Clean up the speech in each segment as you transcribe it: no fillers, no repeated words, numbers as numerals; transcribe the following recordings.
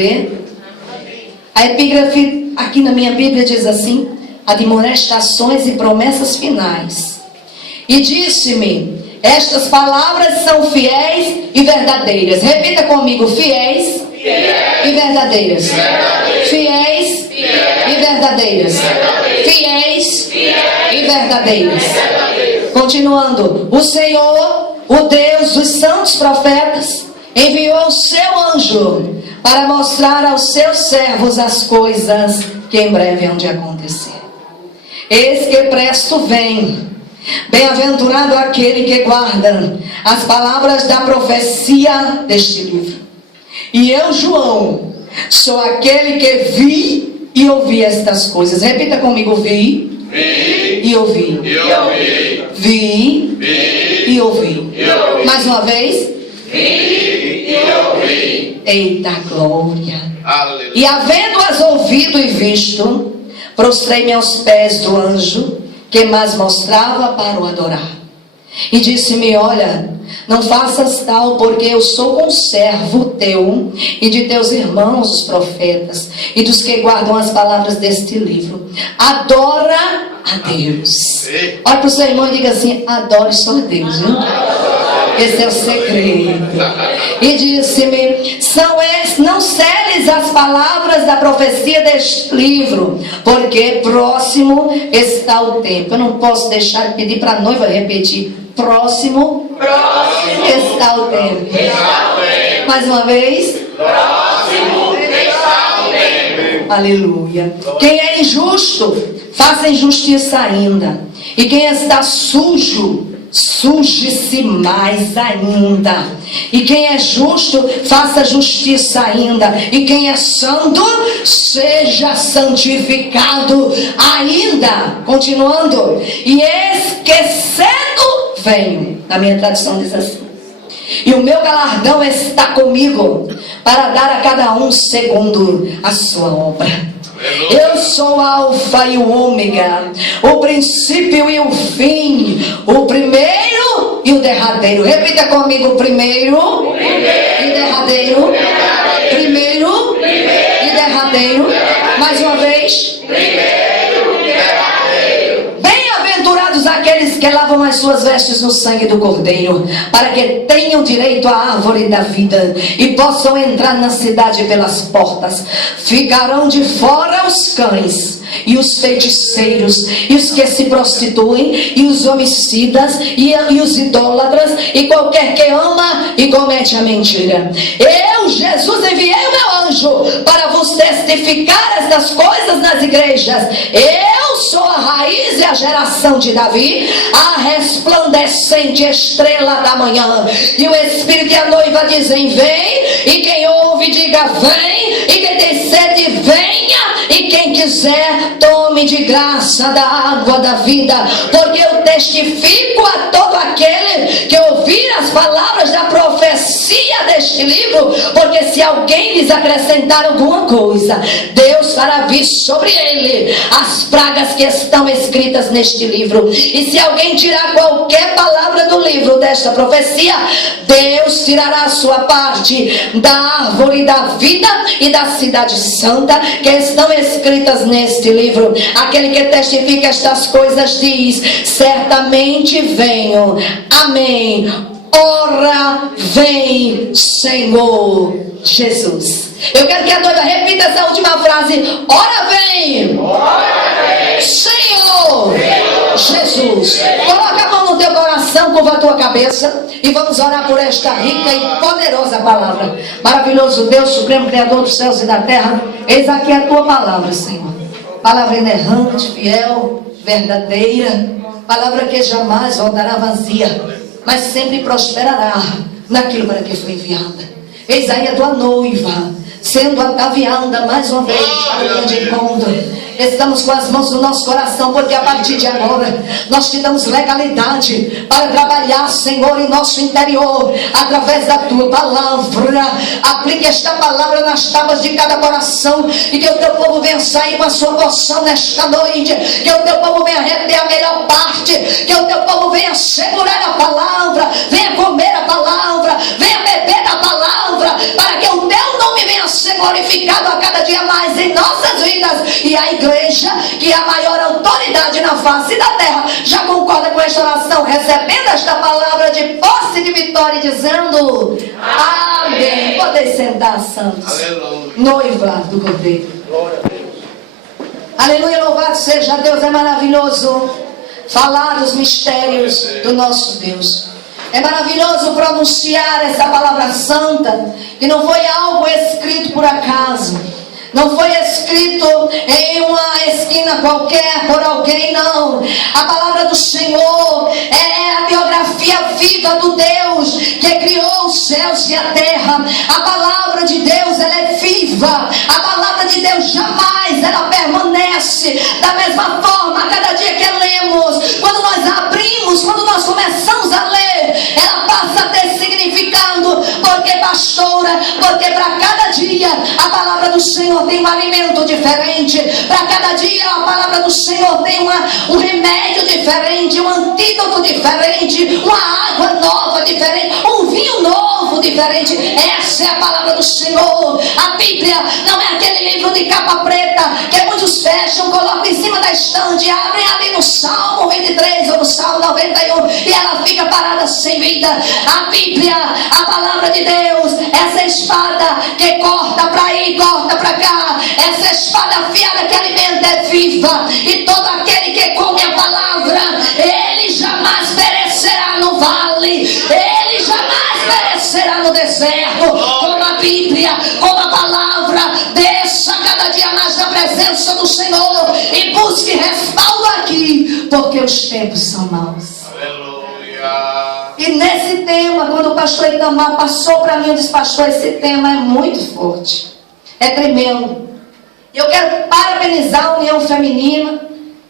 A epígrafe aqui na minha Bíblia diz assim: admoestações e promessas finais. E disse-me: estas palavras são fiéis e verdadeiras. Repita comigo: fiéis e verdadeiras. Fiéis e verdadeiras. Fiéis e verdadeiras. Continuando: o Senhor, o Deus dos santos profetas, enviou o seu anjo para mostrar aos seus servos as coisas que em breve hão de acontecer. Eis que presto vem. Bem-aventurado aquele que guarda as palavras da profecia deste livro. E eu, João, sou aquele que vi e ouvi estas coisas. Repita comigo: vi e ouvi. Vi e ouvi. Mais uma vez: vi e ouvi. Eita glória! Aleluia. E havendo-as ouvido e visto, prostrei-me aos pés do anjo que mais mostrava para o adorar. E disse-me: olha, não faças tal, porque eu sou conservo teu e de teus irmãos os profetas e dos que guardam as palavras deste livro. Adora a Deus. Olha para o seu irmão e diga assim: adore só a Deus, viu? Esse é o segredo. E disse-me: não seles as palavras da profecia deste livro, porque próximo está o tempo. Eu não posso deixar de pedir para a noiva repetir: próximo está o tempo. Mais uma vez: próximo está o tempo. Aleluia. Quem é injusto, faça injustiça ainda. E quem está sujo, suje-se mais ainda. E quem é justo, faça justiça ainda. E quem é santo, seja santificado ainda. Continuando: e esquecendo venho. Na minha tradução diz assim: e o meu galardão está comigo, para dar a cada um segundo a sua obra. Eu sou o Alfa e o Ômega, o princípio e o fim, o primeiro e o derradeiro. Repita comigo: primeiro e derradeiro. Primeiro e derradeiro. Mais uma vez: primeiro e derradeiro. Bem-aventurados aqueles que lavam as suas vestes no sangue do Cordeiro, para que tenham direito à árvore da vida e possam entrar na cidade pelas portas. Ficarão de fora os cães e os feiticeiros e os que se prostituem e os homicidas e os idólatras e qualquer que ama e comete a mentira. Eu, Jesus, enviei o meu anjo para vos testificar estas coisas nas igrejas. Eu sou a raiz e a geração de Davi, a resplandecente estrela da manhã. E o Espírito e a noiva dizem: vem. E quem ouve, diga: vem. E quem tem sede, venha. E quem quiser, tome de graça da água da vida. Porque eu testifico a todo aquele que ouvir as palavras da profecia deste livro. Porque se alguém lhes acrescentar alguma coisa, Deus fará vir sobre ele as pragas que estão escritas neste livro. E se alguém tirar qualquer palavra do livro desta profecia, Deus tirará a sua parte da árvore da vida e da cidade santa que estão escritas neste livro. Aquele que testifica estas coisas diz: certamente venho. Amém. Ora vem, Senhor Jesus. Eu quero que a noiva repita essa última frase: ora vem, Senhor Jesus. Coloca a mão no teu coração, curva a tua cabeça e vamos orar por esta rica e poderosa palavra. Maravilhoso Deus, supremo Criador dos céus e da terra, eis aqui a tua palavra, Senhor. Palavra inerrante, fiel, verdadeira. Palavra que jamais voltará vazia, mas sempre prosperará naquilo para que foi enviada. Eis aí a tua noiva, sendo ataviada mais uma vez para o grande encontro. Estamos com as mãos no nosso coração, porque a partir de agora nós te damos legalidade para trabalhar, Senhor, em nosso interior, através da tua palavra. Aplique esta palavra nas tábuas de cada coração, e que o teu povo venha sair com a sua porção nesta noite, que o teu povo venha reter a melhor parte, que o teu povo venha segurar a palavra, venha comer a palavra, venha beber a palavra, para que o teu nome nome venha a ser glorificado a cada dia mais em nossas vidas. E a igreja, que é a maior autoridade na face da terra, já concorda com esta oração, recebendo esta palavra de posse e de vitória, dizendo amém. Podem sentar, santos. Aleluia. Noiva do Cordeiro. Glória a Deus. Aleluia, louvado seja Deus. É maravilhoso falar dos mistérios do nosso Deus. É maravilhoso pronunciar essa palavra santa, que não foi algo escrito por acaso, não foi escrito em uma esquina qualquer por alguém, não. A palavra do Senhor é a biografia viva do Deus que criou os céus e a terra. A palavra de Deus, ela é viva. A palavra de Deus jamais ela permanece da mesma forma. A cada dia que lemos, quando nós abrimos, quando nós começamos a ler, ela passa a ter significado, porque pastora, porque para cada dia a palavra do Senhor tem um alimento diferente. Para cada dia a palavra do Senhor tem um remédio diferente, um antídoto diferente, uma água nova diferente, um vinho novo diferente. Essa é a palavra do Senhor. A Bíblia não é aquele livro de capa preta que muitos fecham, colocam em cima da estante, abrem ali no Salmo 23 ou no Salmo 91 e ela fica parada sem vida. A Bíblia, a palavra de Deus, essa espada que corta para aí, corta para cá, essa espada afiada que alimenta é viva, e todo aquele que come a palavra, ele jamais perecerá no vale, ele jamais perecerá no deserto. Como a Bíblia, como a palavra, desça cada dia mais na presença do Senhor e busque respaldo aqui, porque os tempos são maus. Aleluia. E nesse tema, quando o pastor Itamar passou para mim, eu disse: pastor, esse tema é muito forte, é tremendo. E eu quero parabenizar a União Feminina,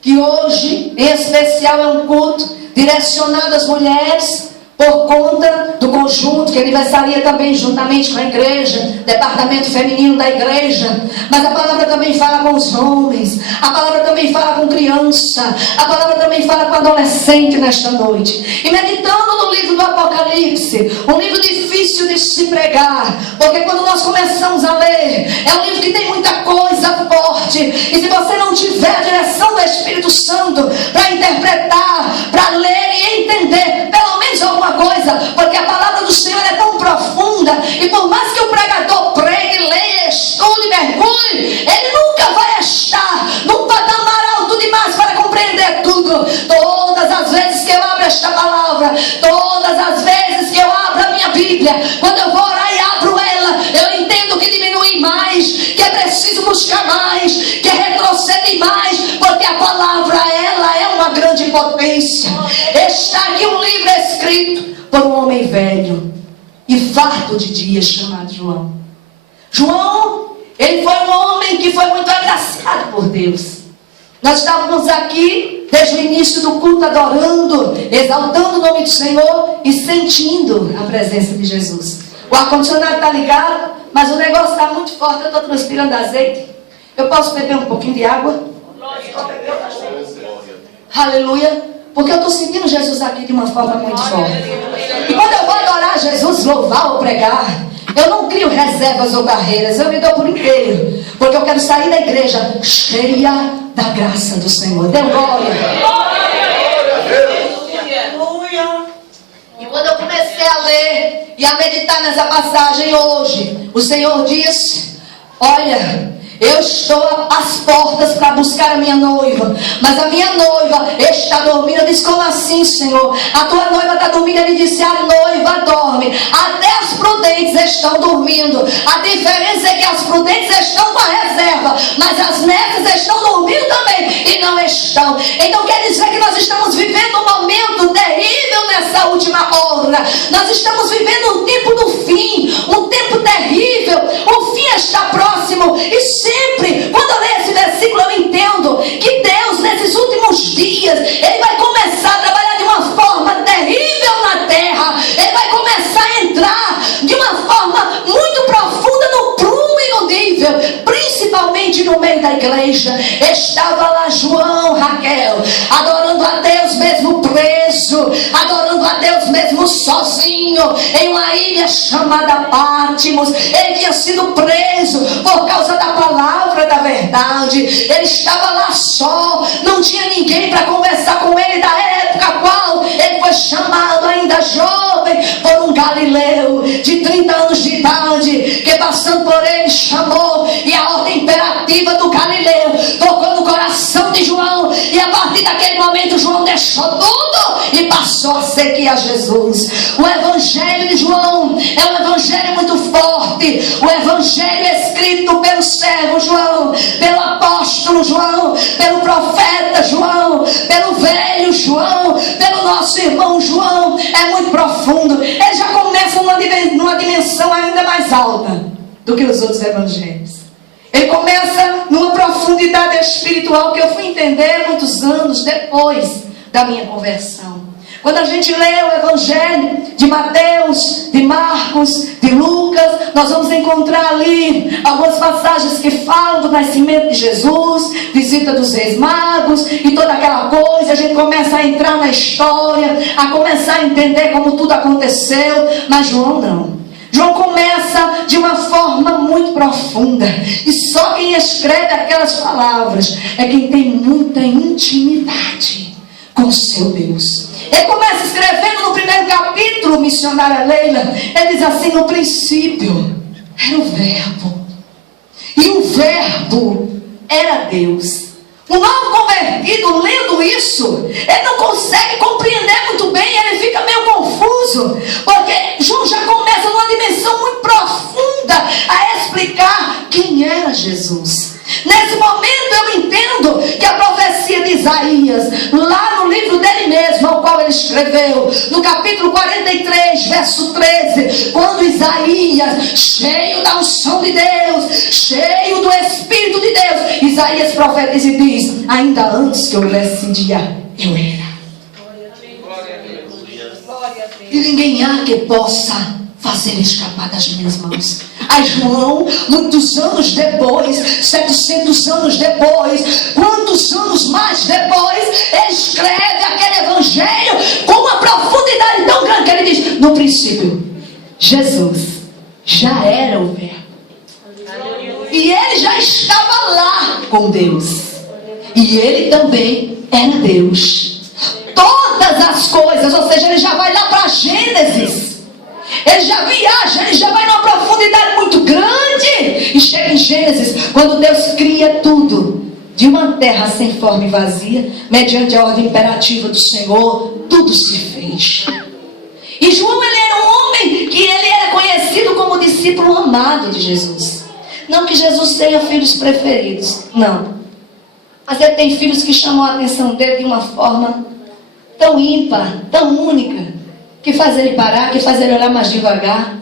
que hoje, em especial, é um culto direcionado às mulheres, por conta do conjunto que aniversaria também juntamente com a igreja, departamento feminino da igreja. Mas a palavra também fala com os homens, a palavra também fala com criança, a palavra também fala com adolescente nesta noite. E meditando no livro do Apocalipse, um livro difícil de se pregar, porque quando nós começamos a ler, é um livro que tem muita coisa forte, e se você não tiver a direção do Espírito Santo para interpretar, para ler e entender pelo menos alguma coisa, porque a palavra do Senhor é tão profunda, e por mais que o pregador pregue, leia, estude, mergulhe, ele nunca vai estar num patamar alto demais para compreender tudo. Todas as vezes que eu abro esta palavra, todas as vezes que eu abro a minha Bíblia, quando eu vou orar e abro ela, eu entendo que diminui mais, que é preciso buscar mais, que é retroceder mais, porque a palavra, ela é uma grande potência. Está aqui um livro escrito por um homem velho e farto de dias, chamado João. João, ele foi um homem que foi muito agraciado por Deus. Nós estávamos aqui desde o início do culto adorando, exaltando o nome do Senhor e sentindo a presença de Jesus. O ar-condicionado está ligado, mas o negócio está muito forte. Eu estou transpirando azeite. Eu posso beber um pouquinho de água? Aleluia. Porque eu estou sentindo Jesus aqui de uma forma muito forte. E quando eu vou adorar Jesus, louvar ou pregar, eu não crio reservas ou barreiras, eu me dou por inteiro, porque eu quero sair da igreja cheia da graça do Senhor. Dê glória. E quando eu comecei a ler e a meditar nessa passagem hoje, o Senhor disse: olha, eu estou às portas para buscar a minha noiva, mas a minha noiva está dormindo. Eu disse: como assim, Senhor? A tua noiva está dormindo? Ele disse: a noiva dorme, até as prudentes estão dormindo. A diferença é que as prudentes estão com a reserva, mas as netas estão dormindo também e não estão. Então quer dizer que nós estamos vivendo um momento terrível nessa última hora. Nós estamos vivendo um tempo do fim, um tempo terrível. O fim está próximo. E sempre, quando eu leio esse versículo, eu entendo que Deus, nesses últimos dias, Ele vai começar a trabalhar de uma forma terrível na terra. Ele vai começar a entrar de uma forma muito profunda no prumo e no nível, principalmente no meio da igreja. Estava lá João, Raquel, adorando a Deus mesmo preso, adorando a Deus mesmo mesmo sozinho em uma ilha chamada Pátimos. Ele tinha sido preso por causa da palavra da verdade. Ele estava lá só, não tinha ninguém para conversar com ele da época a qual ele foi chamado, ainda jovem, por um galileu de 30 anos de idade, que passando por ele chamou, e a ordem imperativa do galileu tocou no coração de João, e a partir daquele momento João deixou tudo e passou a seguir a Jesus. O evangelho de João é um evangelho muito forte, o evangelho escrito pelo servo João, pelo apóstolo João, pelo profeta João, pelo velho João, pelo nosso irmão João, é muito profundo. Ele já começa numa dimensão ainda mais alta do que os outros evangelhos. Ele começa numa profundidade espiritual que eu fui entender muitos anos depois da minha conversão. Quando a gente lê o evangelho de Mateus, de Marcos, de Lucas, nós vamos encontrar ali algumas passagens que falam do nascimento de Jesus, visita dos reis magos e toda aquela coisa. A gente começa a entrar na história, a começar a entender como tudo aconteceu. Mas João não. João começa de uma forma muito profunda, e só quem escreve aquelas palavras é quem tem muita intimidade com o seu Deus. Ele começa escrevendo no primeiro capítulo, missionária Leila, ele diz assim: no princípio era o verbo, e o verbo era Deus. O novo convertido, lendo isso, ele não consegue compreender muito bem, ele fica meio confuso, porque João já começa numa dimensão muito profunda a explicar quem era Jesus. Nesse momento eu entendo que a profecia de Isaías, lá no livro dele mesmo, ao qual ele escreveu, no capítulo 43, verso 13, quando Isaías, cheio da unção de Deus, cheio do Espírito de Deus, Isaías profetiza e diz: ainda antes que eu decidia, eu era. E ninguém há que possa fazer escapar das minhas mãos. Aí João, muitos anos depois, 700 anos depois, quantos anos mais depois, ele escreve aquele evangelho com uma profundidade tão grande que ele diz: no princípio, Jesus já era o verbo, e ele já estava lá com Deus, e ele também era Deus. Todas as coisas, ou seja, ele já vai lá para Gênesis. Ele já viaja, ele já vai numa profundidade muito grande, e chega em Gênesis, quando Deus cria tudo de uma terra sem forma e vazia, mediante a ordem imperativa do Senhor, tudo se fez. E João, ele era um homem que ele era conhecido como discípulo amado de Jesus. Não que Jesus tenha filhos preferidos, não, mas ele tem filhos que chamam a atenção dele de uma forma tão ímpar, tão única, que faz ele parar, que faz ele olhar mais devagar.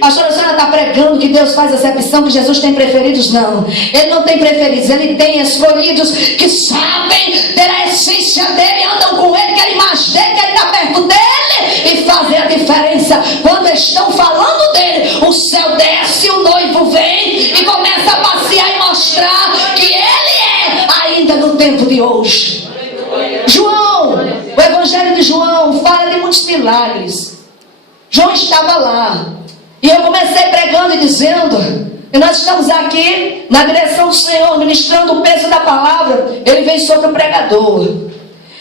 Pastora, a senhora está pregando que Deus faz acepção, que Jesus tem preferidos? Não, ele não tem preferidos, ele tem escolhidos que sabem ter a essência dele, andam com ele, querem mais dele, querem estar perto dele e fazem a diferença. Quando estão falando dele, o céu desce, o noivo vem e começa a passear e mostrar que ele é ainda no tempo de hoje. João, o evangelho de João fala de muitos milagres. João estava lá, e eu comecei pregando e dizendo, e nós estamos aqui na direção do Senhor, ministrando o peso da palavra. Ele vem sobre o pregador.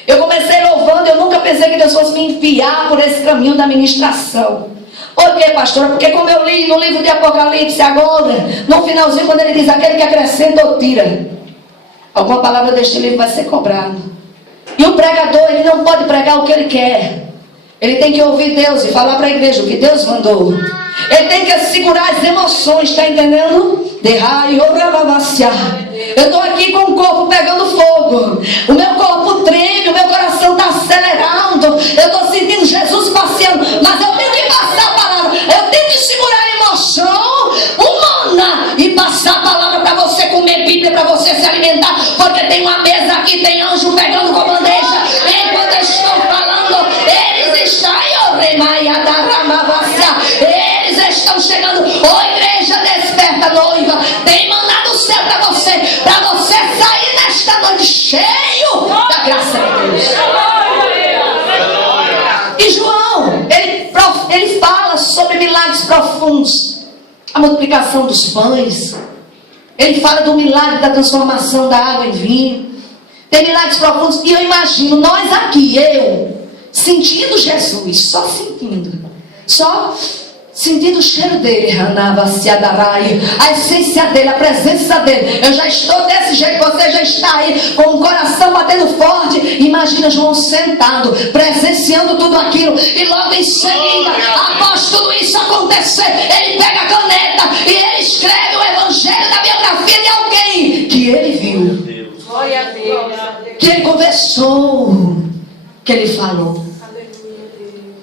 Eu comecei louvando, eu nunca pensei que Deus fosse me enviar por esse caminho da ministração. Por quê, pastora? Porque como eu li no livro de Apocalipse agora, no finalzinho, quando ele diz: aquele que acrescenta ou tira, alguma palavra deste livro vai ser cobrado. E o pregador, ele não pode pregar o que ele quer. Ele tem que ouvir Deus e falar para a igreja o que Deus mandou. Ele tem que segurar as emoções, está entendendo? Eu estou aqui com o corpo pegando fogo, o meu corpo treme, o meu coração está acelerando, eu estou sentindo Jesus passeando, mas eu tenho que passar a palavra, eu tenho que segurar a emoção humana e passar a palavra para você comer Bíblia, para você se alimentar, porque tem uma mesa aqui, tem anjo pegando com bandeja, enquanto eu estou falando, eles estão estão chegando. Ô igreja, desperta, noiva, tem maná do céu para você sair nesta noite cheio da graça de Deus. E João, ele profundos. A multiplicação dos pães. Ele fala do milagre da transformação da água em vinho. Tem milagres profundos. E eu imagino, nós aqui, sentindo Jesus, só sentindo o cheiro dele, a essência dele, a presença dele. Eu já estou desse jeito, você já está aí com o coração batendo forte. Imagina João sentado, presenciando tudo aquilo, e logo em seguida, após tudo isso acontecer, ele pega a caneta e ele escreve o evangelho da biografia de alguém que ele viu, que ele conversou, que ele falou,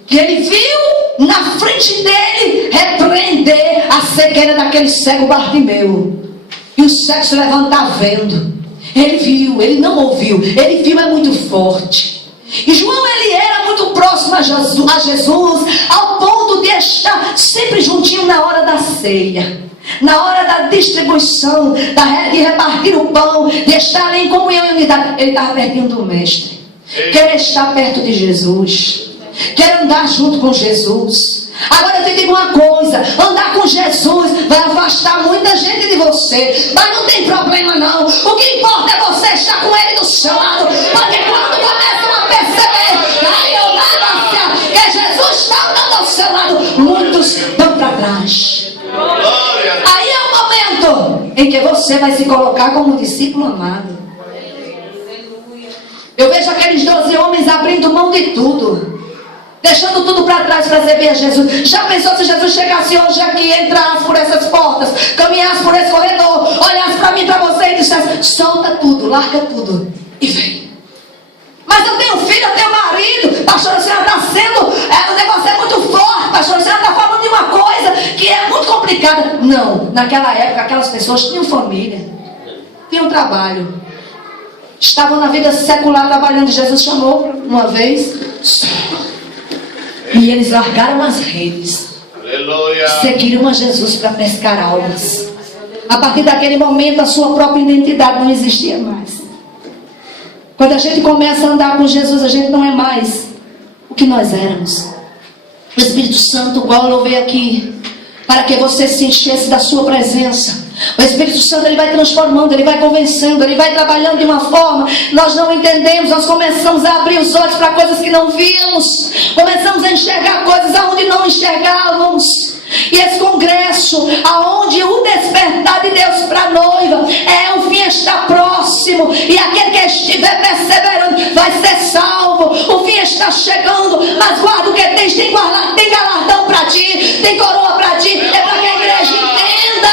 que ele viu na frente dele repreender a cegueira daquele cego Bartimeu, e o cego se levantar vendo. Ele viu, ele não ouviu, ele viu, é muito forte. E João, ele era muito próximo a Jesus, ao ponto de estar sempre juntinho na hora da ceia, na hora da distribuição, de repartir o pão, de estar em comunhão e unidade. Ele estava pertinho do mestre. Quer estar perto de Jesus, quer andar junto com Jesus. Agora eu te digo uma coisa: andar com Jesus vai afastar muita gente de você, mas não tem problema não. O que importa é você estar com ele do seu lado, porque quando começam a perceber que Jesus está andando ao seu lado, muitos vão para trás. Aí é o momento em que você vai se colocar como discípulo amado. Eu vejo aqueles 12 homens abrindo mão de tudo, deixando tudo para trás para servir a Jesus. Já pensou se Jesus chegasse hoje aqui, entrasse por essas portas, caminhasse por esse corredor, olhasse para mim, para você e dissesse: solta tudo, larga tudo e vem. Mas eu tenho filho, eu tenho marido. Pastor, a senhora está sendo, o negócio é muito forte. Pastor, a senhora está falando de uma coisa que é muito complicada. Não, naquela época aquelas pessoas tinham família, tinham trabalho, estavam na vida secular trabalhando. Jesus chamou uma vez e eles largaram as redes, seguiram a Jesus para pescar almas. A partir daquele momento a sua própria identidade não existia mais. Quando a gente começa a andar com Jesus, a gente não é mais o que nós éramos. O Espírito Santo, igual eu louvei aqui, para que você se enchesse da sua presença. O Espírito Santo, ele vai transformando, ele vai convencendo, ele vai trabalhando de uma forma, nós não entendemos, nós começamos a abrir os olhos para coisas que não víamos, começamos a enxergar coisas aonde não enxergávamos. E esse congresso, aonde o despertar de Deus para a noiva, o fim está próximo, e aquele que estiver perseverando vai ser salvo. O fim está chegando, mas guarda o que tens, tem galardão para ti, tem coroa para ti. É para que a igreja entenda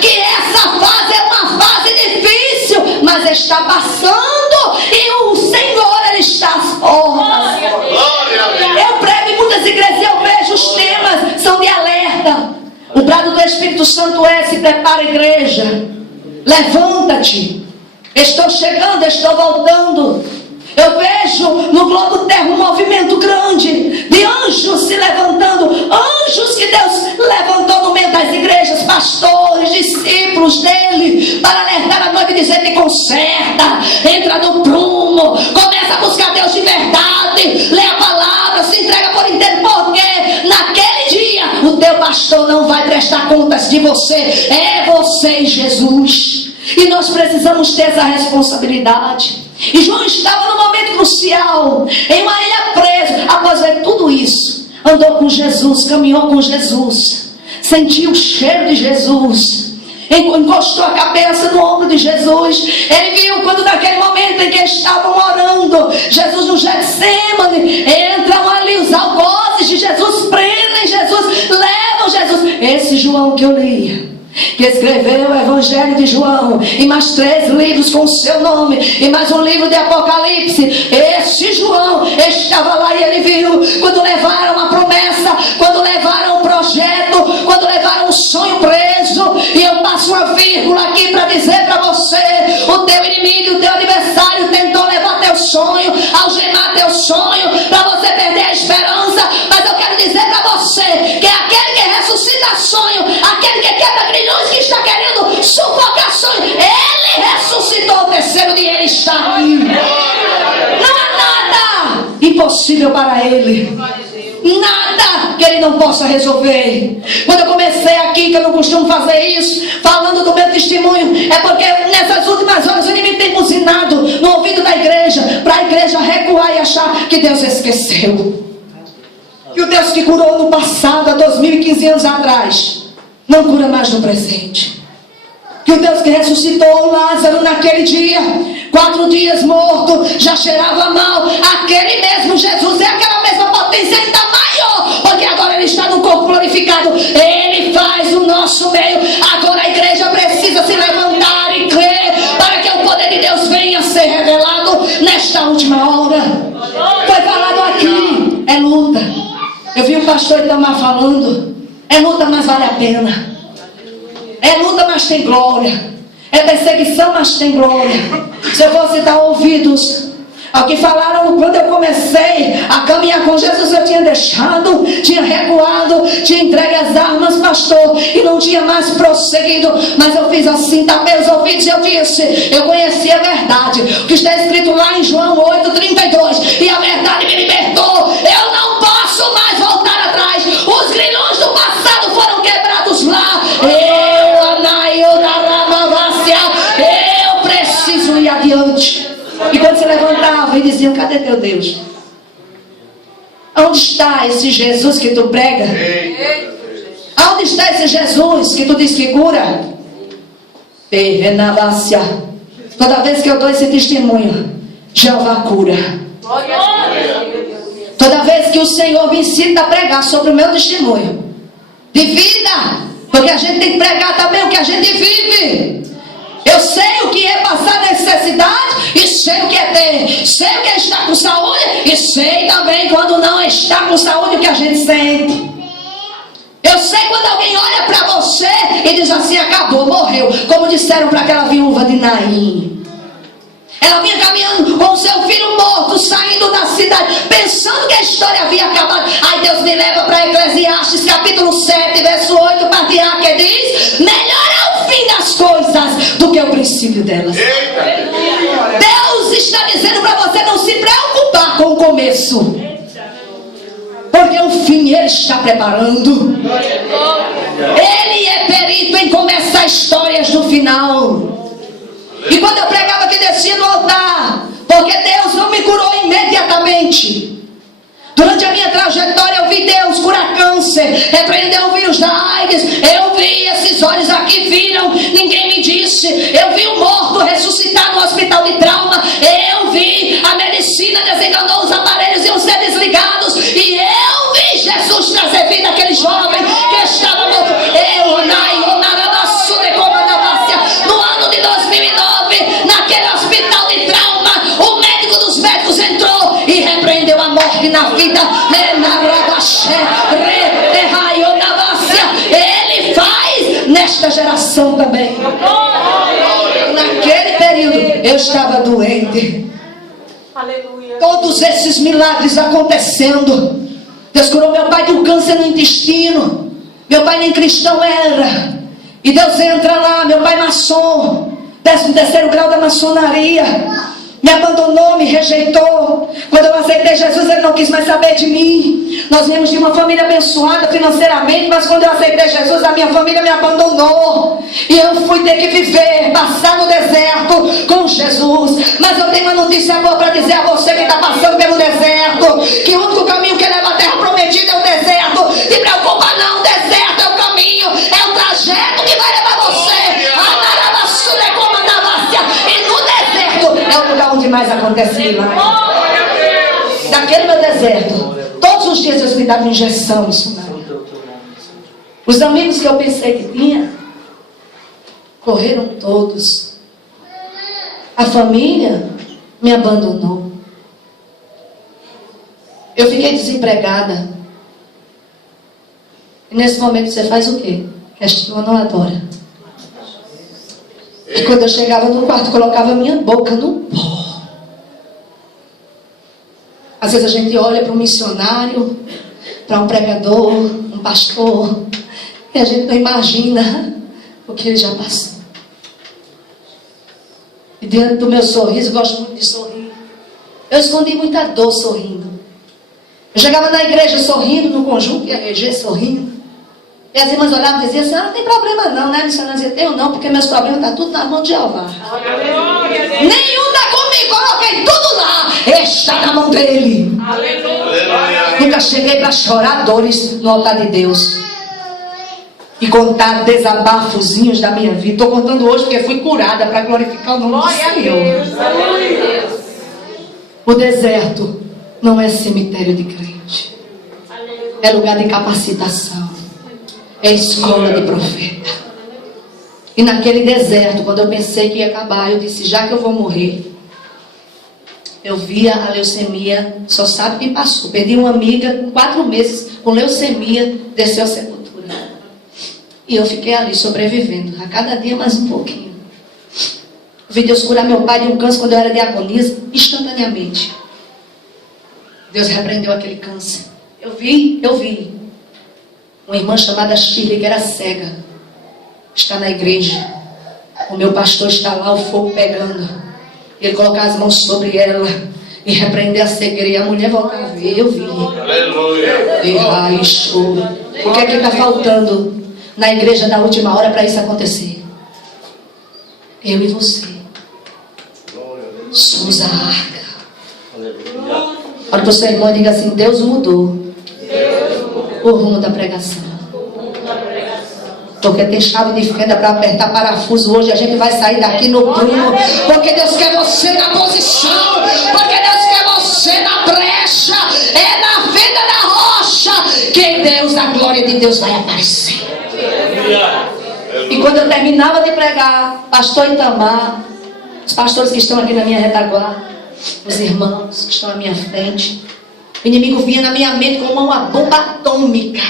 que essa fase é uma fase difícil, mas está passando, e o Senhor, ele está às portas. Eu prego em muitas igrejas, eu vejo os temas, são de alerta. O brado do Espírito Santo se prepara, igreja, levanta-te, estou chegando, estou voltando. Eu vejo no globo terra um movimento grande de anjos se levantando, anjos que Deus levantou no meio das igrejas, pastores, discípulos dele, para alertar a noiva e dizer: te conserta, entra no prumo, começa a buscar Deus de verdade, lê a palavra, se entrega por inteiro, porque naquele dia o teu pastor não vai prestar contas de você, é você e Jesus. E nós precisamos ter essa responsabilidade. E João estava no momento crucial, em uma ilha preso. Após ver tudo isso, andou com Jesus, caminhou com Jesus, sentiu o cheiro de Jesus, encostou a cabeça no ombro de Jesus. Ele viu quando naquele momento em que estavam orando, Jesus no Getsemane, entram ali os algozes de Jesus, prendem Jesus, levam Jesus. Esse João que eu li, que escreveu o Evangelho de João, e mais 3 livros com o seu nome, e mais um livro de Apocalipse. Esse João estava lá e ele viu quando levaram a promessa, quando levaram o projeto, quando levaram o sonho preso. E eu passo uma vírgula aqui para dizer para você: o teu inimigo, o teu adversário tentou levar teu sonho, algemar teu sonho, para você perder a esperança. Mas eu quero dizer para você que aquele que ressuscita sonho, aquele que quebra grilhões, que está querendo sufocar sonho, ele ressuscitou o terceiro dia, ele está aqui. Não há nada impossível para ele, nada que ele não possa resolver. Quando eu comecei que eu não costumo fazer isso, falando do meu testemunho, é porque nessas últimas horas o inimigo tem buzinado no ouvido da igreja, para a igreja recuar e achar que Deus esqueceu. Que o Deus que curou no passado, há 2015 anos atrás, não cura mais no presente. Que o Deus que ressuscitou Lázaro naquele dia, 4 dias morto, já cheirava mal. Aquele mesmo Jesus é aquela mesma potência, ainda maior, porque agora ele está no corpo glorificado. Ele faz o nosso meio. Agora a igreja precisa se levantar e crer, para que o poder de Deus venha ser revelado nesta última hora. Foi falado aqui, é luta. Eu vi o pastor Itamar falando, é luta, mas vale a pena. É luta, mas tem glória. É perseguição, mas tem glória. Se eu fosse dar ouvidos ao que falaram quando eu comecei a caminhar com Jesus, eu tinha deixado, tinha recuado, tinha entregue as armas, pastor, e não tinha mais prosseguido. Mas eu fiz assim, tapei os ouvidos e eu disse, eu conheci a verdade, o que está escrito lá em João 8:32, e a verdade me libertou. Eu não posso mais voltar atrás. Os grilhões do passado foram quebrados lá. Eu preciso ir adiante. E quando se levantava e diziam, cadê teu Deus? Onde está esse Jesus que tu prega? Onde está esse Jesus que tu diz que cura? Toda vez que eu dou esse testemunho, Jeová cura. Toda vez que o Senhor me ensina a pregar sobre o meu testemunho de vida, porque a gente tem que pregar também o que a gente vive. Eu sei o que é passar necessidade e sei o que é ter. Sei o que é estar com saúde e sei também quando não está com saúde o que a gente sente. Eu sei quando alguém olha para você e diz assim, acabou, morreu. Como disseram para aquela viúva de Naim. Ela vinha caminhando com o seu filho morto, saindo da cidade, pensando que a história havia acabado. Aí Deus me leva para Eclesiastes capítulo 7, verso 8, parte A, que diz, melhor é o fim das coisas do que o princípio delas. Deus está dizendo para você não se preocupar com o começo, porque o fim Ele está preparando. Ele é perito em começar histórias no final. E quando eu pregava que descia no altar, porque Deus não me curou imediatamente. Durante a minha trajetória eu vi Deus curar câncer, repreender o vírus da AIDS. Eu vi, esses olhos aqui viram, ninguém me disse. Eu vi o morto ressuscitar no hospital de trauma. Eu vi a medicina desenganou os aparelhos iam ser desligados. E eu vi Jesus trazer vida àquele jovem que estava morto. No ano de 2009, naquele hospital de trauma, o médico dos médicos entrou e repreendeu a morte na vida. Ele faz nesta geração também. Naquele período eu estava doente. Todos esses milagres acontecendo. Deus curou meu pai de um câncer no intestino. Meu pai nem cristão era. E Deus entra lá, meu pai maçom, 13º grau da maçonaria, me abandonou, me rejeitou. Quando eu aceitei Jesus, Ele não quis mais saber de mim. Nós viemos de uma família abençoada financeiramente, mas quando eu aceitei Jesus, a minha família me abandonou. E eu fui ter que viver, passar no deserto com Jesus. Mas eu tenho uma notícia boa para dizer a você que está passando pelo deserto, que o único caminho que leva à terra prometida é o deserto. Se preocupa não, o deserto é o caminho, é o trajeto que vai levar você. E no deserto é o lugar onde mais acontece milagre. Daquele meu deserto, todos os dias Deus me dava injeção, os amigos que eu pensei que tinha correram todos. A família me abandonou. Eu fiquei desempregada. E nesse momento você faz o quê? Questiona ou adora? E quando eu chegava no quarto, colocava minha boca no pó. Às vezes a gente olha para um missionário, para um pregador, um pastor, e a gente não imagina o que ele já passou. E diante do meu sorriso, eu gosto muito de sorrir. Eu escondi muita dor sorrindo. Eu chegava na igreja sorrindo, no conjunto IRG sorrindo. E as irmãs olhavam e diziam assim, não tem problema não, né? A missionária dizia, tenho não, porque meus problemas estão tudo nas mãos de Jeová. Nenhum está comigo, coloquei tudo lá. Está na mão dele. Aleluia. Nunca cheguei para chorar dores no altar de Deus. E contar desabafozinhos da minha vida. Estou contando hoje porque fui curada para glorificar o nome do Senhor. O deserto não é cemitério de crente. É lugar de capacitação. É escola de profeta. E naquele deserto, quando eu pensei que ia acabar, eu disse, já que eu vou morrer, eu via a leucemia, só sabe quem passou. Perdi uma amiga, 4 meses, com leucemia, desceu a sepultura. E eu fiquei ali sobrevivendo, a cada dia mais um pouquinho. Vi Deus curar meu pai de um câncer quando eu era diaconisa, instantaneamente. Deus repreendeu aquele câncer. Eu vi uma irmã chamada Shirley, que era cega, está na igreja. O meu pastor está lá, o fogo pegando. Ele colocar as mãos sobre ela e repreender a cegueira. E a mulher voltar a ver, eu vi. Aleluia. E raiz. O que é que está faltando na igreja da última hora para isso acontecer? Eu e você somos a arca. Olha para o seu irmão e diga assim, Deus mudou o rumo da pregação. Porque tem chave de fenda para apertar parafuso hoje. A gente vai sair daqui no prumo. Porque Deus quer você na posição. Porque Deus quer você na brecha. É na fenda da rocha que Deus, a glória de Deus vai aparecer. E quando eu terminava de pregar, pastor Itamar, os pastores que estão aqui na minha retaguarda, os irmãos que estão à minha frente, o inimigo vinha na minha mente como uma bomba atômica.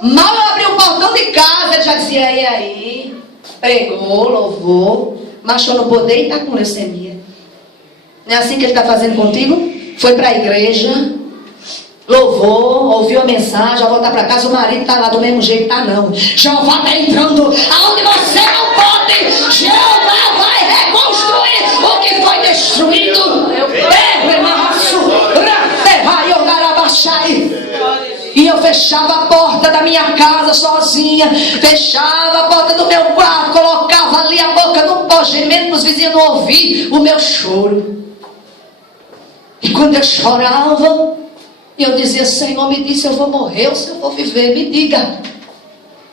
Mal eu abri o portão de casa, ele já dizia, e aí? Pregou, louvou, marchou no poder e está com leucemia. Não é assim que ele está fazendo contigo? Foi para a igreja, louvou, ouviu a mensagem, vai voltar para casa, o marido está lá do mesmo jeito, tá não. Jeová está entrando aonde você não pode. Jeová vai reconstruir o que foi destruído. E eu fechava a porta da minha casa sozinha, fechava a porta do meu quarto, colocava ali a boca no pó, gemendo para os vizinhos não ouvir o meu choro. E quando eu chorava, eu dizia, Senhor, me diz se eu vou morrer ou se eu vou viver, me diga.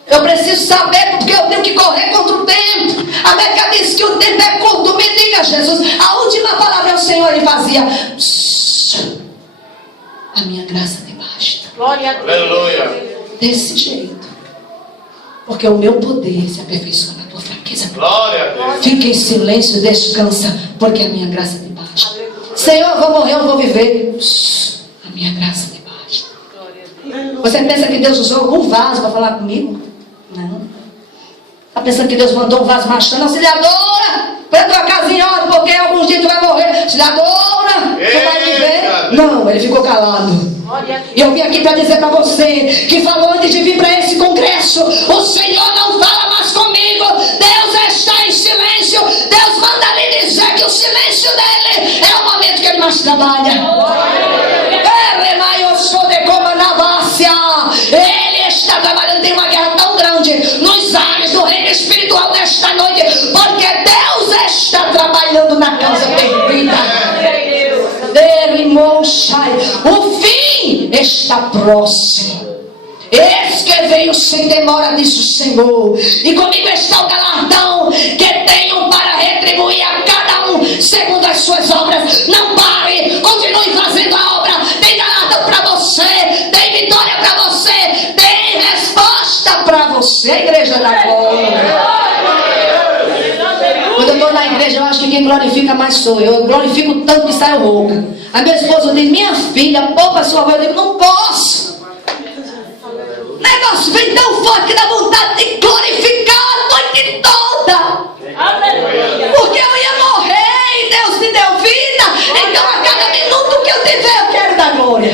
Eu preciso saber porque eu tenho que correr contra o tempo. A Beca disse que o tempo é curto, me diga, Jesus. A última palavra é o Senhor, ele fazia, a minha graça te basta. Glória a Deus. Aleluia. Desse jeito. Porque o meu poder se aperfeiçoa na tua fraqueza. Glória a Deus. Fica em silêncio, descansa, porque a minha graça te basta. Senhor, eu vou morrer, eu vou viver. A minha graça te basta. Você pensa que Deus usou algum vaso para falar comigo? Não. Está pensando que Deus mandou um vaso marchando? Auxiliadora, prenda tua casinha em ordem, porque alguns dias tu vai morrer. Auxiliadora, tu vai viver? Não, ele ficou calado. E eu vim aqui para dizer para você que falou antes de vir para esse congresso, o Senhor não fala mais comigo. Deus está em silêncio. Deus manda lhe dizer que o silêncio dele é o momento que ele mais trabalha. Ele está trabalhando, tem uma guerra tão grande nos ares do reino espiritual nesta noite, porque Deus está trabalhando na causa perdida. O fim está próximo. Eis que veio sem demora, diz o Senhor, e comigo está o galardão que tenho para retribuir a cada um segundo as suas obras. Não pare, continue fazendo a obra. Tem galardão para você, tem vitória para você, tem resposta para você, igreja da glória. Quando eu estou na igreja, eu acho que quem glorifica mais sou eu. Eu glorifico tanto que saio rouca. A minha esposa diz, minha filha, poupa a sua voz. Eu digo, não posso. O negócio vem tão forte que dá vontade de glorificar a noite toda. Porque eu ia morrer e Deus me deu vida. Então a cada minuto que eu tiver, eu quero dar glória.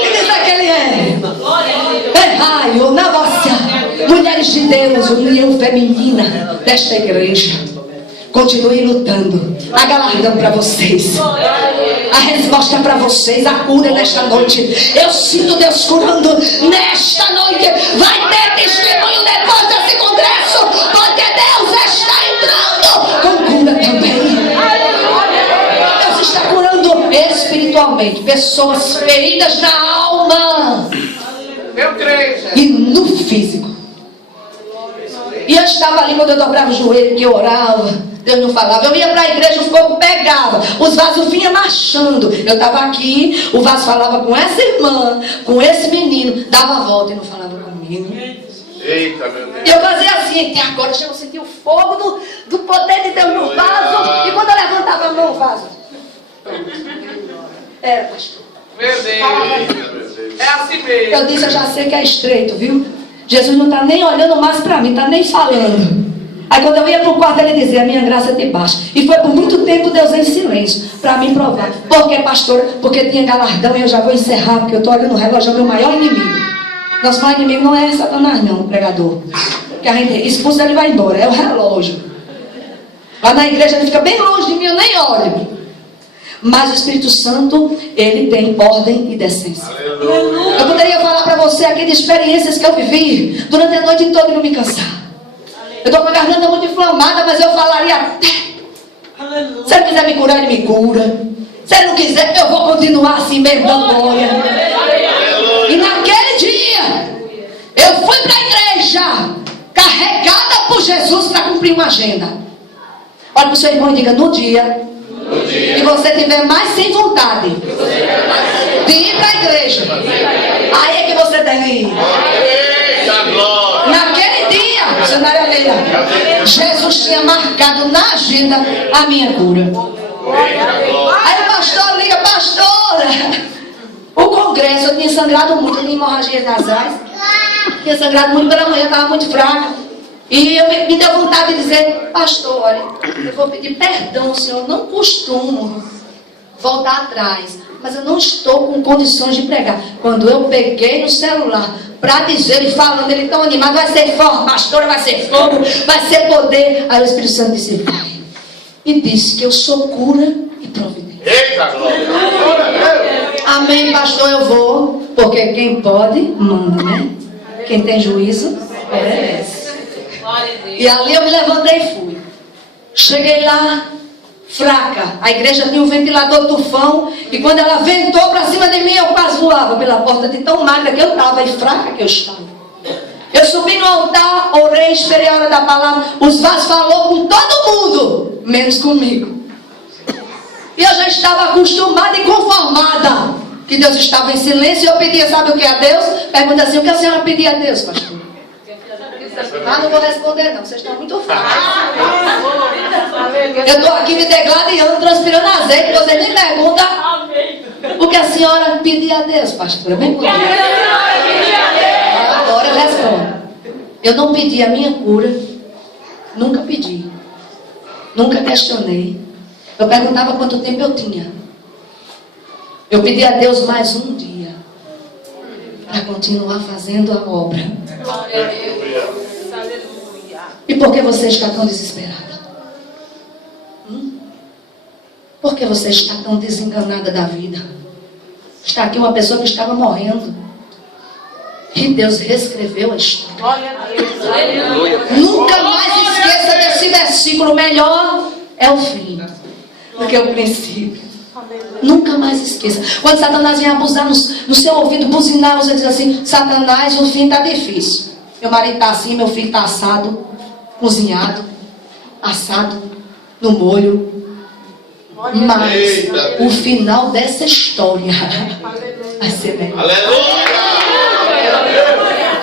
Que diz aquele é raio, na mulheres de Deus, união feminina desta igreja. Continue lutando. Há galardão para vocês. A resposta é para vocês. A cura nesta noite. Eu sinto Deus curando nesta noite. Vai ter testemunho depois desse congresso, porque Deus está entrando com cura também. Deus está curando espiritualmente pessoas feridas na alma e no físico. E eu estava ali quando eu dobrava o joelho, que eu orava. Deus não falava. Eu ia para a igreja, o fogo pegava, os vasos vinham marchando. Eu estava aqui, o vaso falava com essa irmã, com esse menino, dava a volta e não falava comigo. Eita, meu Deus. E eu fazia assim, e agora eu senti o fogo do poder de Deus no vaso. E quando eu levantava a mão, o vaso. Era, pastor. Meu Deus. É assim mesmo. Eu disse, eu já sei que é estreito, viu? Jesus não está nem olhando mais para mim, está nem falando. Aí quando eu ia para o quarto, ele dizia, a minha graça te basta. E foi por muito tempo Deus em silêncio, para me provar. Por que, pastor? Porque tinha galardão, e eu já vou encerrar, porque eu estou olhando o relógio, é o meu maior inimigo. Nosso maior inimigo não é Satanás não, o pregador. Porque a gente expulsa, ele vai embora, é o relógio. Lá na igreja ele fica bem longe de mim, eu nem olho. Mas o Espírito Santo, ele tem ordem e decência. Aleluia. Eu poderia falar para você aqui de experiências que eu vivi durante a noite toda e não me cansar. Eu estou com a garganta muito inflamada, mas eu falaria até. Se ele quiser me curar, ele me cura. Se ele não quiser, eu vou continuar assim mesmo, dando glória. E naquele dia, eu fui para a igreja, carregada por Jesus para cumprir uma agenda. Olha para o seu irmão e diga, no dia que você tiver mais sem vontade de ir para a igreja, aí é que você deve ir. Eita, glória. Naquele dia, missionária Leila, Jesus tinha marcado na agenda a minha cura. Eita, glória. Aí o pastor liga, pastora, o congresso, eu tinha sangrado muito, eu tinha hemorragias nasais, tinha sangrado muito pela manhã, estava muito fraca. E me deu vontade de dizer, pastor, olha, eu vou pedir perdão, senhor, não costumo voltar atrás, mas eu não estou com condições de pregar. Quando eu peguei no celular para dizer, ele falando, ele tão animado, vai ser forte, pastora, vai ser fogo, vai ser poder. Aí o Espírito Santo disse, vai. E disse que eu sou cura e providência. Eita, glória. Amém, pastor, eu vou, porque quem pode, manda, né? Quem tem juízo, obedece. E ali eu me levantei e fui. Cheguei lá, fraca. A igreja tinha um ventilador tufão. E quando ela ventou para cima de mim, eu quase voava pela porta de tão magra que eu estava e fraca que eu estava. Eu subi no altar, orei, esperei a hora da palavra. Os vasos falou com todo mundo, menos comigo. E eu já estava acostumada e conformada que Deus estava em silêncio. E eu pedia, sabe o que a Deus? Pergunta assim, o que a senhora pedia a Deus, pastor? Ah, não vou responder não, vocês estão muito fracos. Eu estou aqui me degladiando, transpirando azeite, vocês nem perguntam o que a senhora pedia a Deus, pastora. Bem comigo. Agora eu respondo. Eu não pedi a minha cura, nunca pedi, nunca questionei. Eu perguntava quanto tempo eu tinha. Eu pedi a Deus mais um dia para continuar fazendo a obra. E por que você está tão desesperada? Por que você está tão desenganada da vida? Está aqui uma pessoa que estava morrendo. E Deus reescreveu a história. Nunca mais esqueça desse versículo. Melhor é o fim do que o princípio. Nunca mais esqueça. Quando Satanás vem abusar no seu ouvido, buzinar, você diz assim, Satanás, o fim está difícil. Meu marido está assim, meu filho está assado, cozinhado, assado, no molho. Mas o final dessa história vai ser melhor. Aleluia.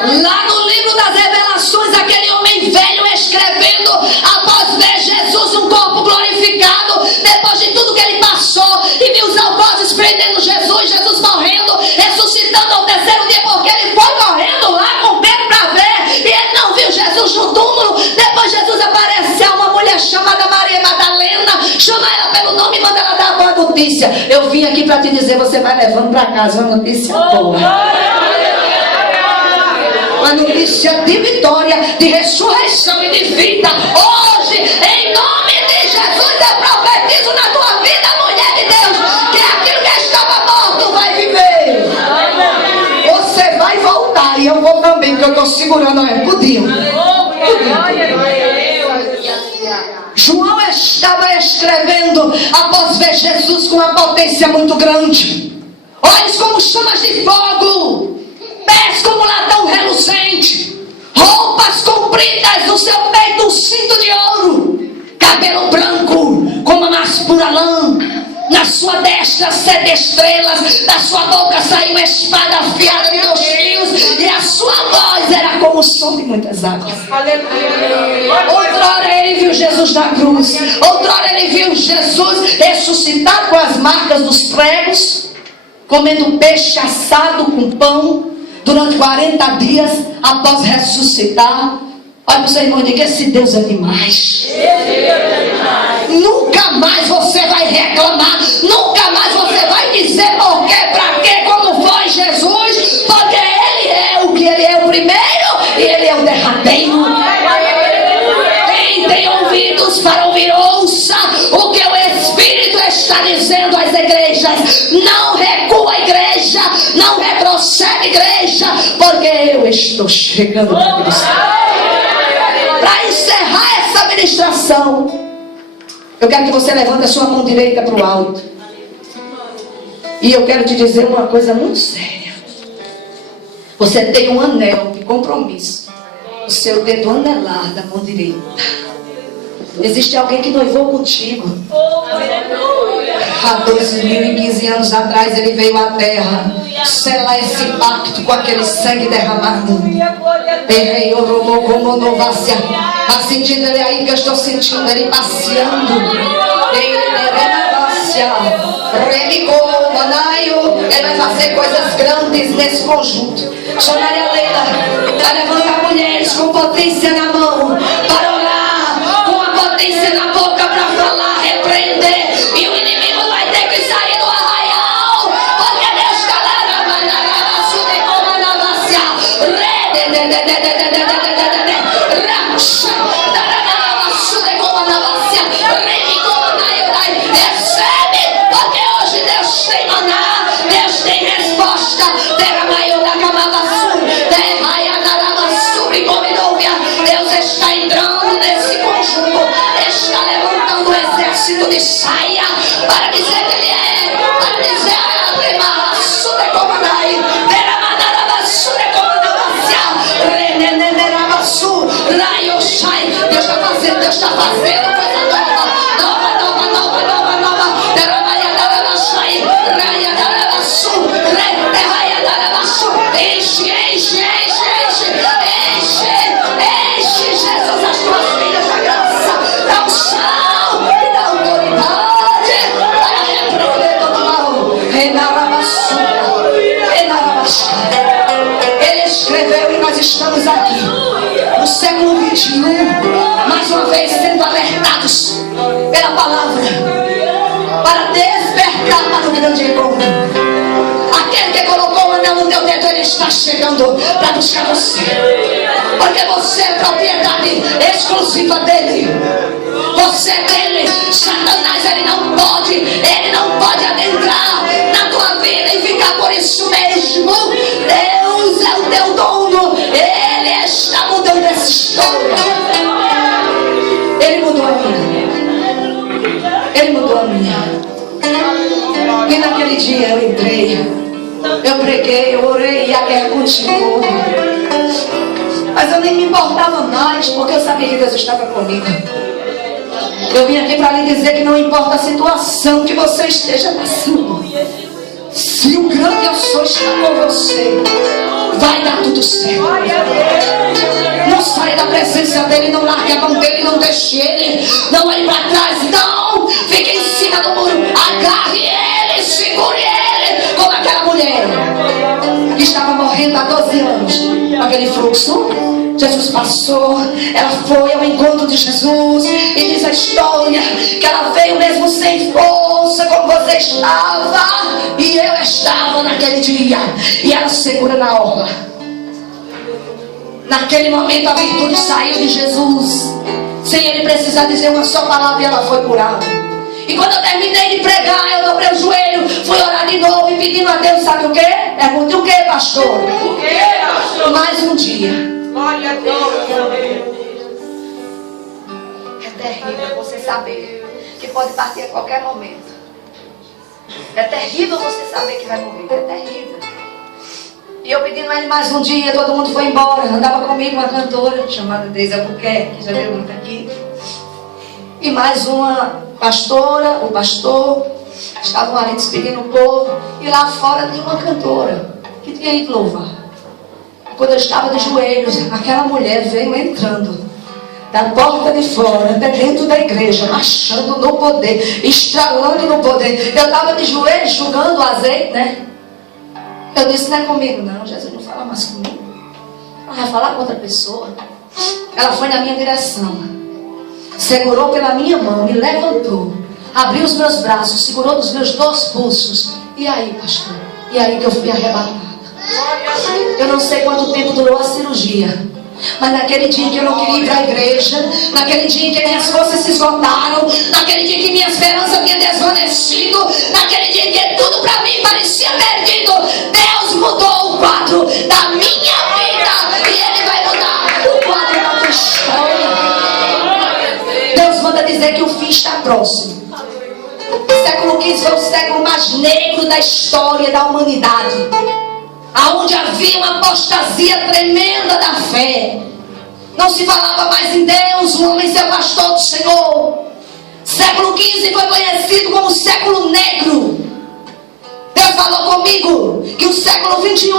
Lá no livro das revelações, aquele homem velho escrevendo, após ver Jesus, um corpo glorificado, depois de tudo que ele passou, e viu os algozes prendendo Jesus, Jesus morrendo, ressuscitando ao terceiro dia, porque ele foi correndo lá com Pedro para ver, e ele não viu Jesus no túmulo. Depois Jesus aparece a uma mulher chamada Maria Madalena, chama ela pelo nome e manda ela dar a boa notícia. Eu vim aqui para te dizer, você vai levando para casa uma notícia boa. Uma notícia de vitória, de ressurreição e de vida. Hoje, em nome de e eu vou também, porque eu estou segurando a podia. João estava escrevendo após ver Jesus com uma potência muito grande. Olhos como chamas de fogo, pés como latão reluzente, roupas compridas no seu peito um cinto de ouro, cabelo branco como a mais pura lã. Na sua destra 7 estrelas, da sua boca saiu uma espada afiada de 2 fios, e a sua voz era como o som de muitas águas. Outrora ele viu Jesus na cruz, outrora ele viu Jesus ressuscitar com as marcas dos pregos, comendo peixe assado com pão durante 40 dias após ressuscitar. Olha para o seu irmão e diga: esse Deus é demais. Nunca mais você vai reclamar, nunca mais você vai dizer por quê, pra quê, como foi Jesus, porque Ele é o que Ele é o primeiro e Ele é o derradeiro. Quem tem ouvidos para ouvir, ouça o que o Espírito está dizendo às igrejas. Não recua a igreja, não retrocede a igreja, porque eu estou chegando no céu. Para encerrar essa ministração, eu quero que você levante a sua mão direita para o alto. E eu quero te dizer uma coisa muito séria. Você tem um anel de compromisso, o seu dedo anelar da mão direita. Existe alguém que noivou contigo. Há 2015 anos atrás ele veio à terra selar esse pacto com aquele sangue derramado. Está sentindo ele aí que eu estou sentindo ele passeando. Ele vai fazer coisas grandes nesse conjunto. Sonaria Leila vai levantar mulheres com potência na mão para orar, com a potência na boca para falar, repreender. E o inimigo vai ter que sair do arraial, porque Deus está lá na recebe, porque hoje Deus tem maná, Deus tem resposta. Deus está entrando nesse conjunto, está levantando um exército de saia para dizer que Ele é, para dizer Deus está fazendo, Deus está fazendo coisa nova. Enche, Jesus, as tuas filhas da graça, dá unção e dá autoridade para repreender todo mal. Ele escreveu e nós estamos aqui no século 21, mais uma vez sendo alertados pela palavra para despertar para o grande encontro. Aquele que colocou o anel no teu dedo, ele está chegando para buscar você, porque você é propriedade exclusiva dele. Você é dele. Satanás, ele não pode adentrar na tua vida e ficar por isso mesmo. Deus é o teu dono, Ele está mudando essa história. Ele mudou a minha. Ele mudou a minha. E naquele dia eu entrei, eu preguei, eu orei e a guerra continuou. Mas eu nem me importava mais, porque eu sabia que Deus estava comigo. Eu vim aqui para lhe dizer que não importa a situação que você esteja passando, se o grande eu sou está com você, vai dar tudo certo. Não saia da presença dele, não largue a mão dele, não deixe ele, não olhe para trás, não fique em cima do muro, agarre ele, segure ele, como aquela mulher que estava morrendo há 12 anos, aquele fluxo. Jesus passou, ela foi ao encontro de Jesus, e diz a história que ela veio mesmo sem força, como você estava e eu estava naquele dia, e ela segura na orla. Naquele momento a virtude saiu de Jesus, sem ele precisar dizer uma só palavra, e ela foi curada. E quando eu terminei de pregar, eu dobrei o joelho, fui orar de novo e pedindo a Deus, sabe o quê? Perguntei o quê, pastor? O que, pastor? Mais um dia. Glória a Deus. É terrível você saber que pode partir a qualquer momento. É terrível você saber que vai morrer. É terrível. E eu pedindo a ele mais um dia, todo mundo foi embora. Andava comigo uma cantora chamada Deise Albuquerque, que já veio muito aqui. E mais uma pastora, o pastor. Estavam ali despedindo o povo. E lá fora tinha uma cantora que tinha ido louvar. Quando eu estava de joelhos, aquela mulher veio entrando da porta de fora, até dentro da igreja, marchando no poder, estralando no poder. Eu estava de joelhos, julgando o azeite, né? Eu disse, não é comigo não, Jesus não fala mais comigo. Ela vai falar com outra pessoa. Ela foi na minha direção, segurou pela minha mão, me levantou, abriu os meus braços, segurou nos meus 2 pulsos. E aí, pastor? E aí que eu fui arrebatada. Eu não sei quanto tempo durou a cirurgia, mas naquele dia que eu não queria ir para a igreja, naquele dia que minhas forças se esgotaram, naquele dia que minha esperança tinha desvanecido, naquele dia que tudo para mim parecia perdido, Deus mudou o quadro da minha vida e Ele vai mudar o quadro da tua história. Deus manda dizer que o fim está próximo. O século XV foi o século mais negro da história da humanidade, aonde havia uma apostasia tremenda da fé. Não se falava mais em Deus, o homem ser pastor do Senhor. Século XV foi conhecido como século negro. Deus falou comigo que o século XXI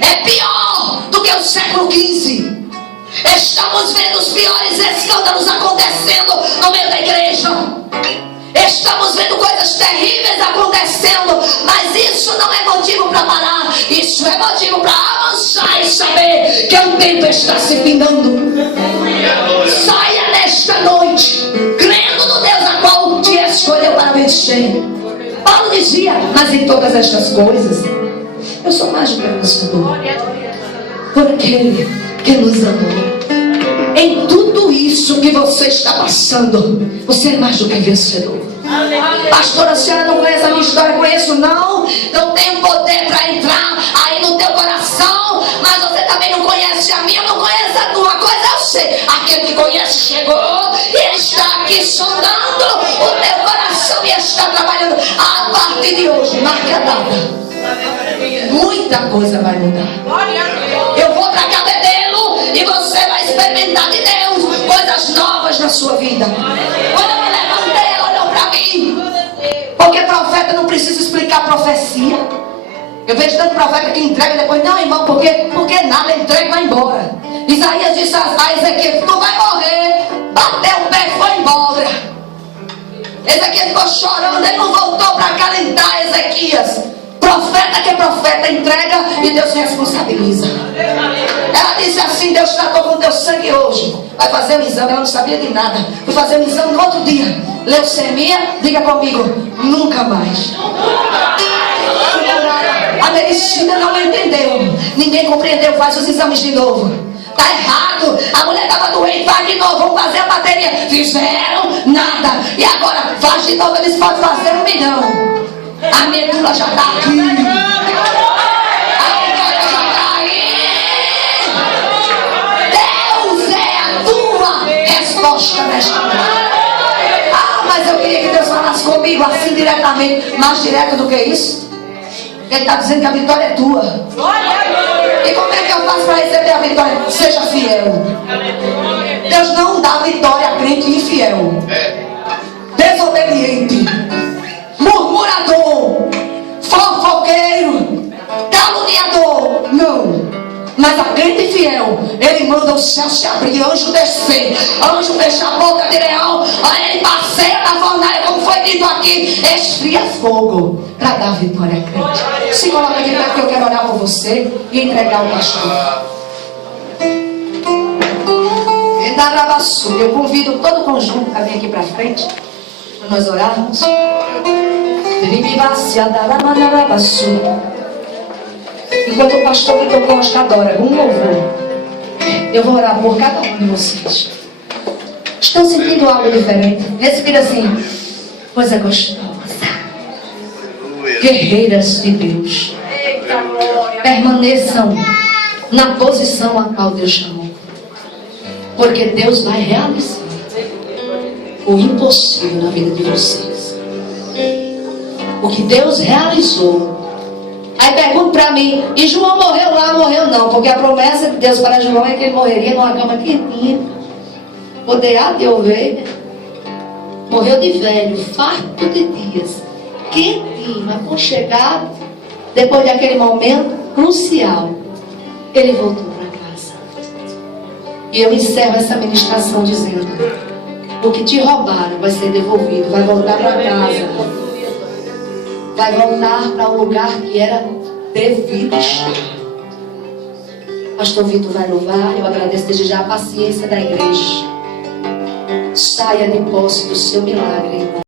é pior do que o século XV. Estamos vendo os piores escândalos acontecendo no meio da igreja. Estamos vendo coisas terríveis acontecendo, mas isso não é motivo para parar. Isso é motivo para avançar e saber que o tempo está se findando. Saia nesta noite crendo no Deus a qual te escolheu para vencer. Paulo dizia, mas em todas estas coisas eu sou mais do que vencedor por aquele que nos amou. Em tudo isso que você está passando, você é mais do que vencedor. Pastora, a senhora não conhece a minha história? Conheço não. Não tenho poder para entrar aí no teu coração, mas você também não conhece a minha, eu não conheço a tua. Coisa eu sei, aquele que conhece chegou, ele está aqui sondando o teu coração e está trabalhando. A partir de hoje, marca a data, muita coisa vai mudar. Eu vou para Cabedelo e você vai experimentar de Deus coisas novas na sua vida. Quando eu me levantei, ela olhou para mim, porque profeta não precisa explicar profecia. Eu vejo tanto profeta que entrega e depois, não, irmão, porque nada, entrega e vai embora. Isaías disse a Ezequiel, tu vai morrer. Bateu o pé e foi embora. Ezequiel ficou chorando, ele não voltou para acalentar Ezequias. Profeta que é profeta, entrega e Deus se responsabiliza. Ela disse assim, Deus tratou com teu sangue hoje. Vai fazer um exame, ela não sabia de nada. Fui fazer um exame no outro dia. Leucemia, diga comigo, nunca mais. A medicina não entendeu, ninguém compreendeu, faz os exames de novo. Tá errado, a mulher estava doente, faz de novo, vamos fazer a bateria. Fizeram, nada. E agora, faz de novo, eles podem fazer 1 milhão. A medula já está aqui. A vitória já está aí. Deus é a tua resposta nesta noite. Ah, mas eu queria que Deus falasse comigo assim diretamente. Mais direto do que isso. Ele está dizendo que a vitória é tua. E como é que eu faço para receber a vitória? Seja fiel. Deus não dá vitória a crente infiel, desobediente, murmurador, fofoqueiro, caluniador. Não. Mas a crente fiel, ele manda o céu se abrir, anjo descer, anjo fechar a boca de leão, ele passeia na fornalha, como foi dito aqui, esfria fogo para dar vitória a crente. Se coloca aqui perto que eu quero orar por você e entregar o pastor. Eu convido todo o conjunto a vir aqui para frente para nós orarmos. Enquanto o pastor me tocou esta hora, um louvor, eu vou orar por cada um de vocês. Estão sentindo algo diferente? Respira assim. Coisa gostosa. Aleluia. Guerreiras de Deus. Eita glória. Permaneçam na posição a qual Deus chamou. Porque Deus vai realizar o impossível na vida de vocês. O que Deus realizou. Aí pergunta para mim, e João morreu lá? Morreu não, porque a promessa de Deus para João é que ele morreria numa cama quentinha, rodeado de ovelha. Morreu de velho, farto de dias, quentinho, aconchegado. Depois daquele momento crucial, ele voltou para casa. E eu encerro essa ministração dizendo: o que te roubaram vai ser devolvido, vai voltar para casa, vai voltar para o lugar que era devido estar. Pastor Vitor vai louvar. Eu agradeço desde já a paciência da igreja. Saia de posse do seu milagre, irmão.